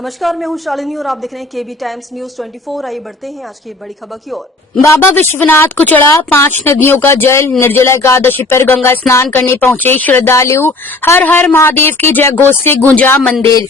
नमस्कार, मैं हूं शालिनी और आप देख रहे हैं केबी टाइम्स न्यूज 24। आइए बढ़ते हैं आज की बड़ी खबर की ओर। बाबा विश्वनाथ को चढ़ा 5 नदियों का जल। निर्जला एकादशी पर गंगा स्नान करने पहुंचे श्रद्धालु। हर हर महादेव की जय घोष से गूंजा मंदिर।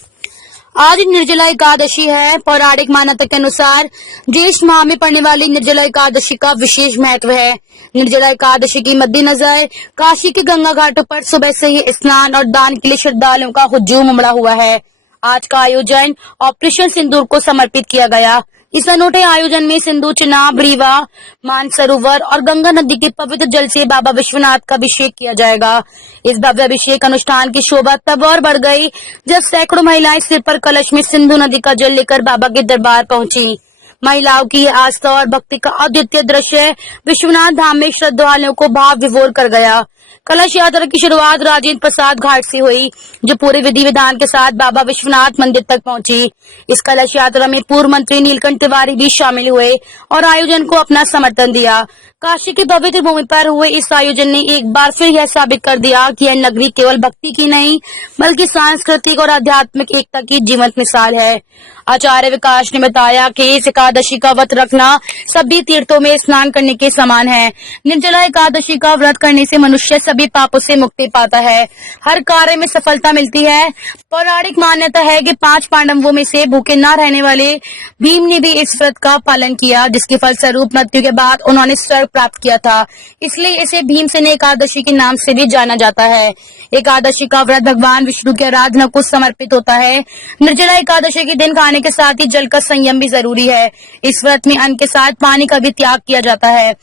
आज निर्जला एकादशी है। पौराणिक मान्यता के अनुसार ज्येष्ठ माह में पड़ने वाली निर्जला एकादशी का विशेष महत्व है। निर्जला एकादशी के मद्देनजर काशी के गंगा घाटों पर सुबह से ही स्नान और दान के लिए श्रद्धालुओं का हुजूम उमड़ा हुआ है। आज का आयोजन ऑपरेशन सिंदूर को समर्पित किया गया। इस अनूठे आयोजन में सिंधु, चिनाब, रीवा, मानसरोवर और गंगा नदी के पवित्र जल से बाबा विश्वनाथ का अभिषेक किया जाएगा। इस भव्य अभिषेक अनुष्ठान की शोभा तब और बढ़ गई जब सैकड़ों महिलाएं सिर पर कलश में सिंधु नदी का जल लेकर बाबा के दरबार पहुंची। महिलाओं की आस्था और भक्ति का अद्वितीय दृश्य विश्वनाथ धाम में श्रद्धालुओं को भाव विभोर कर गया। कलश यात्रा की शुरुआत राजेंद्र प्रसाद घाट से हुई, जो पूरे विधि विधान के साथ बाबा विश्वनाथ मंदिर तक पहुंची। इस कलश यात्रा में पूर्व मंत्री नीलकंठ तिवारी भी शामिल हुए और आयोजन को अपना समर्थन दिया। काशी की पवित्र भूमि पर हुए इस आयोजन ने एक बार फिर यह साबित कर दिया कि यह नगरी केवल भक्ति की नहीं बल्कि सांस्कृतिक और आध्यात्मिक एकता की जीवंत मिसाल है। आचार्य विकास ने बताया कि इस एकादशी का व्रत रखना सभी तीर्थों में स्नान करने के समान है। निर्जला एकादशी का व्रत करने से मनुष्य सभी पापों से मुक्ति पाता है, हर कार्य में सफलता मिलती है। पौराणिक मान्यता है कि 5 पांडवों में से भूखे न रहने वाले भीम ने भी इस व्रत का पालन किया, जिसके फलस्वरूप मृत्यु के बाद उन्होंने स्वर्ग प्राप्त किया था। इसलिए इसे भीमसेन एकादशी के नाम से भी जाना जाता है। एकादशी का व्रत भगवान विष्णु की आराधना को समर्पित होता है। निर्जला एकादशी के दिन खाने के साथ ही जल का संयम भी जरूरी है। इस व्रत में अन्न के साथ पानी का भी त्याग किया जाता है।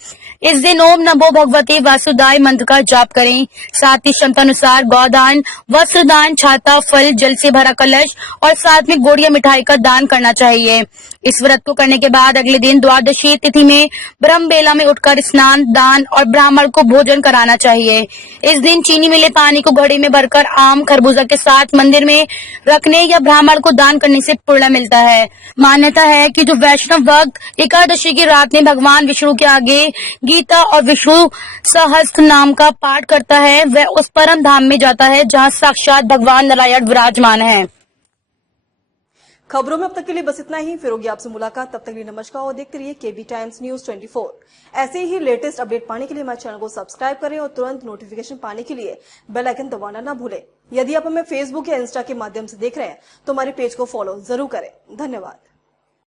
इस दिन ओम नमो भगवते वासुदेवाय मंत्र का जाप करें। साथ ही क्षमता अनुसार गौदान, वस्त्रदान, छाता, फल, जल से भरा कलश और साथ में गुड़ या मिठाई का दान करना चाहिए। इस व्रत को करने के बाद अगले दिन द्वादशी तिथि में ब्रह्म बेला में उठकर स्नान, दान और ब्राह्मण को भोजन कराना चाहिए। इस दिन चीनी मिले पानी को घड़े में भरकर आम, खरबूजा के साथ मंदिर में रखने या ब्राह्मण को दान करने से पुण्य मिलता है। मान्यता है कि जो वैष्णव भक्त एकादशी की रात में भगवान विष्णु के आगे गीता और विष्णु सहस्त्र नाम का पाठ करता है, वह उस परम धाम में जाता है जहाँ साक्षात भगवान नारायण विराजमान है। खबरों में अब तक के लिए बस इतना ही। फिर होगी आपसे मुलाकात, तब तक के लिए नमस्कार और देखते रहिए केबी टाइम्स न्यूज 24। ऐसे ही लेटेस्ट अपडेट पाने के लिए हमारे चैनल को सब्सक्राइब करें और तुरंत नोटिफिकेशन पाने के लिए बेल आइकन दबाना ना भूलें। यदि आप हमें फेसबुक या इंस्टा के माध्यम से देख रहे हैं तो हमारे पेज को फॉलो जरूर करें। धन्यवाद।